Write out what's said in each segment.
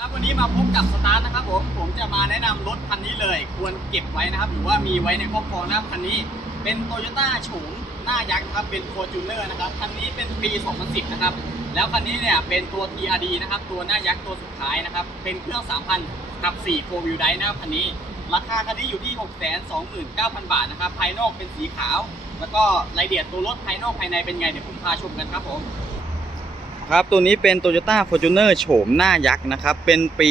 ครับวันนี้มาพบกับสตาร์ทนะครับผมผมจะมาแนะนำรถคันนี้เลย ควรเก็บไว้นะครับ หรือว่ามีไว้ในครอบครองนะครับคันนี้เป็นโตโยต้าโฉมหน้ายักษ์นะครับเป็น f o r t u n e r นะครับคันนี้เป็นปี 2010 นะครับ แล้วคันนี้เนี่ยเป็นตัว TRD นะครับ ตัวหน้ายักษ์ตัวสุดท้ายนะครับ เป็นเครื่อง 3,000กับ4 4 wheel drive นะครับคันนี้ ราคาคันนี้อยู่ที่ 629,000 บาทนะครับ ภายนอกเป็นสีขาว แล้วก็รายละเอียดตัวรถภายนอกภายในเป็นไงเดี๋ยวผมพาชมกันครับผม ครับตัวนี้เป็น Toyota Fortuner โฉมหน้ายักษ์นะครับเป็นปี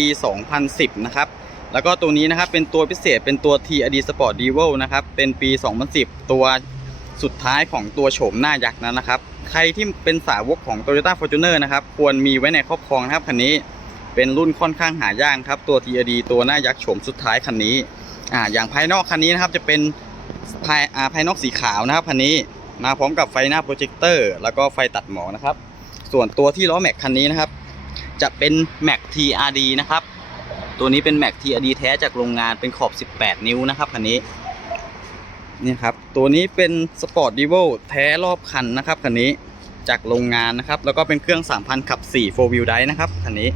2010 นะครับแล้วก็ตัวนี้นะครับเป็นตัวพิเศษเป็นตัว TRD Sport Devil นะครับเป็นปี 2010 ตัวสุดท้ายของตัวโฉมหน้ายักษ์นั้นนะครับ ใครที่เป็นสาวกของ Toyota Fortuner นะครับควรมีไว้ในครอบครองนะครับคันนี้เป็นรุ่นค่อนข้างหายากครับตัว TRD ตัวหน้ายักษ์โฉมสุดท้ายคันนี้อ่าอย่างภายนอกคันนี้นะครับจะเป็นภายอ่าภายนอกสีขาวนะครับคันนี้มาพร้อมกับไฟหน้าโปรเจคเตอร์แล้วก็ไฟตัดหมอกนะครับ ส่วนตัวที่ล้อแม็กคันนี้นะครับ จะเป็นแม็ก TRD นะครับ ตัวนี้เป็นแม็ก TRD แท้จากโรงงานเป็นขอบ 18 นิ้วนะครับคันนี้นี่ครับตัวนี้เป็นสปอร์ตดีโวแท้รอบคันนะครับคันนี้จากโรงงานนะครับ แล้วก็เป็นเครื่อง 3,000 ขับ 4 4 wheel drive นะครับคันนี้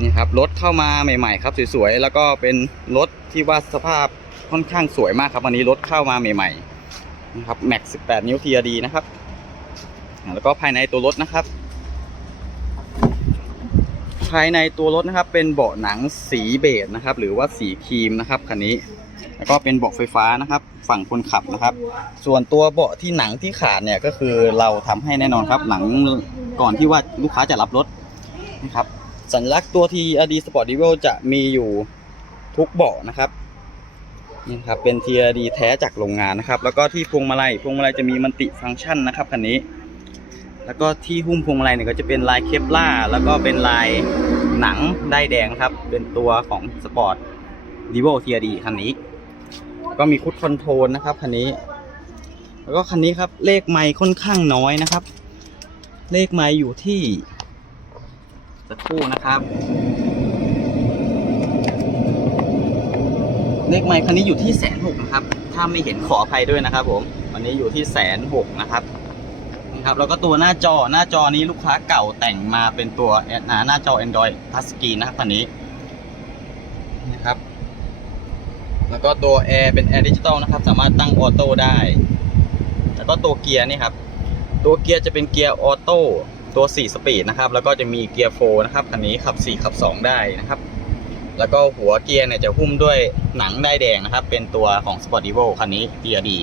นี่ครับรถเข้ามาใหม่ ๆ ครับสวยๆแล้วก็เป็นรถที่ว่าสภาพค่อนข้างสวยมากครับวันนี้รถเข้ามาใหม่ๆนะครับแม็ก 18 นิ้ว TRD นะครับ แล้วก็ภายในตัวรถนะครับ ภายในตัวรถนะครับ เป็นเบาะหนังสีเบจนะครับ หรือว่าสีครีมนะครับคันนี้ แล้วก็เป็นเบาะไฟฟ้านะครับ ฝั่งคนขับนะครับ ส่วนตัวเบาะที่หนังที่ขาดเนี่ยก็คือเราทำให้แน่นอนครับหลังก่อนที่ว่าลูกค้าจะรับรถนะครับสัญลักษณ์ตัว TRD Sport Devil จะมีอยู่ทุกเบาะนะครับนี่ครับเป็น TRD แท้จากโรงงานนะครับ แล้วก็ที่พวงมาลัยพวงมาลัยจะมีมัลติฟังก์ชันนะครับคันนี้ แล้วก็ที่หุ้มพวงมาลัยเนี่ยก็จะเป็นลายเคปล่าแล้วก็เป็นลายหนังได้แดงครับ เป็นตัวของสปอร์ตดีโวทีดีคันนี้ ก็มีคุดคอนโทรลนะครับคันนี้ แล้วก็คันนี้ครับเลขไมค์ค่อนข้างน้อยนะครับ เลขไมค์อยู่ที่สักครู่นะครับ เลขไมค์คันนี้อยู่ที่แสนหกนะครับ ถ้าไม่เห็นขออภัยด้วยนะครับผมวันนี้อยู่ที่แสนหกนะครับ นะครับแล้วก็ตัวหน้าจอหน้าจอนี้ลูกค้าเก่าแต่งมาเป็นตัวหน้าจอ Android Touchscreen นะครับคันนี้นะครับ แล้วก็ตัวแอร์เป็นแอร์ดิจิตอลนะครับ สามารถตั้งออโต้ได้ แล้วก็ตัวเกียร์นี่ครับ ตัวเกียร์จะเป็นเกียร์ออโต้ตัว 4 สปีดนะครับ แล้วก็จะมีเกียร์โฟนะครับคันนี้ขับ 4 ขับ 2 ได้นะครับ แล้วก็หัวเกียร์เนี่ยจะหุ้มด้วยหนังได้แดงนะครับ เป็นตัวของ Sport Evo คันนี้เกียร์ดี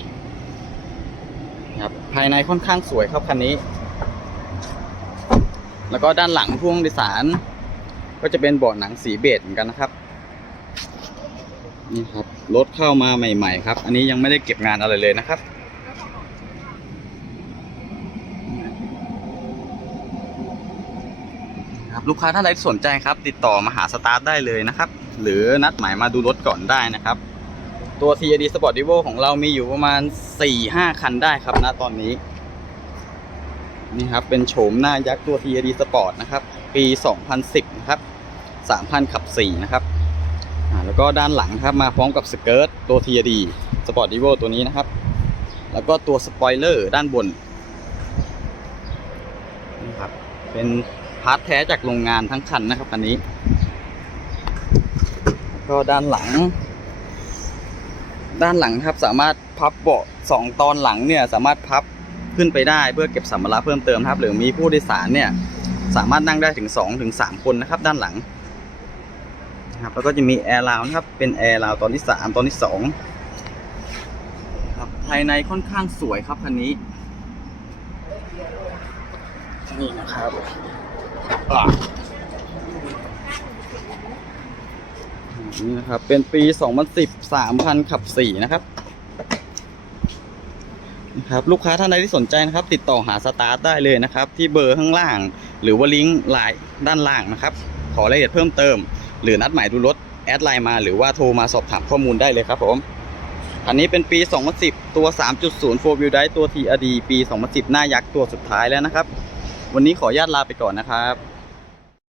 TRD ครับ ภายในค่อนข้างสวยครับคันนี้ แล้วก็ด้านหลังพ่วงโดยสาร ก็จะเป็นเบาะหนังสีเบจเหมือนกันนะครับ นี่ครับรถเข้ามาใหม่ ๆ ครับ อันนี้ยังไม่ได้เก็บงานอะไรเลยนะครับครับลูกค้าท่านใดสนใจครับ ติดต่อมาหาสตาร์ทได้เลยนะครับ หรือนัดหมายมาดูรถก่อนได้นะครับ ตัว TRD Sport Evo ของเรามีอยู่ประมาณ 4-5 คันได้ครับณตอนนี้ นี่ครับ เป็นโฉมหน้ายักษ์ตัว TRD Sport นะครับ ปี 2010 นะครับ 3,000 ขับ 4 นะครับแล้วก็ด้านหลังครับมาพร้อมกับสเกิร์ตตัว TRD Sport Evo ตัวนี้นะครับ แล้วก็ตัวสปอยเลอร์ด้านบนนี่ครับเป็นพาร์ทแท้จากโรงงานทั้งคันนะครับคันนี้ ก็ด้านหลัง ด้านหลังครับสามารถพับเบาะสองตอนหลังเนี่ยสามารถพับขึ้นไปได้เพื่อเก็บสัมภาระเพิ่มเติมครับ หรือมีผู้โดยสารเนี่ยสามารถนั่งได้ถึง2ถึง3คนนะครับ ด้านหลังนะครับแล้วก็จะมีแอร์ราวนะครับเป็นแอร์ราวตอนที่ 3 ตอนที่2ครับภายในค่อนข้างสวยครับคันนี้นี่นะครับอะ นี่นะครับ เป็นปี 2010 3,000 ขับ 4 นะครับนะครับ ลูกค้าท่านใดที่สนใจนะครับ ติดต่อหาสตาร์ทได้เลยนะครับ ที่เบอร์ข้างล่าง หรือว่าลิงก์ไลน์ด้านล่างนะครับ ขอรายละเอียดเพิ่มเติม หรือนัดหมายดูรถ แอดไลน์มาหรือว่าโทรมาสอบถามข้อมูลได้เลยครับผมอันนี้เป็นปี 2010 ตัว 3.0 4 wheel drive ตัว TRD ปี 2010 หน้ายักษ์ตัวสุดท้ายแล้วนะครับ วันนี้ขออนุญาตลาไปก่อนนะครับ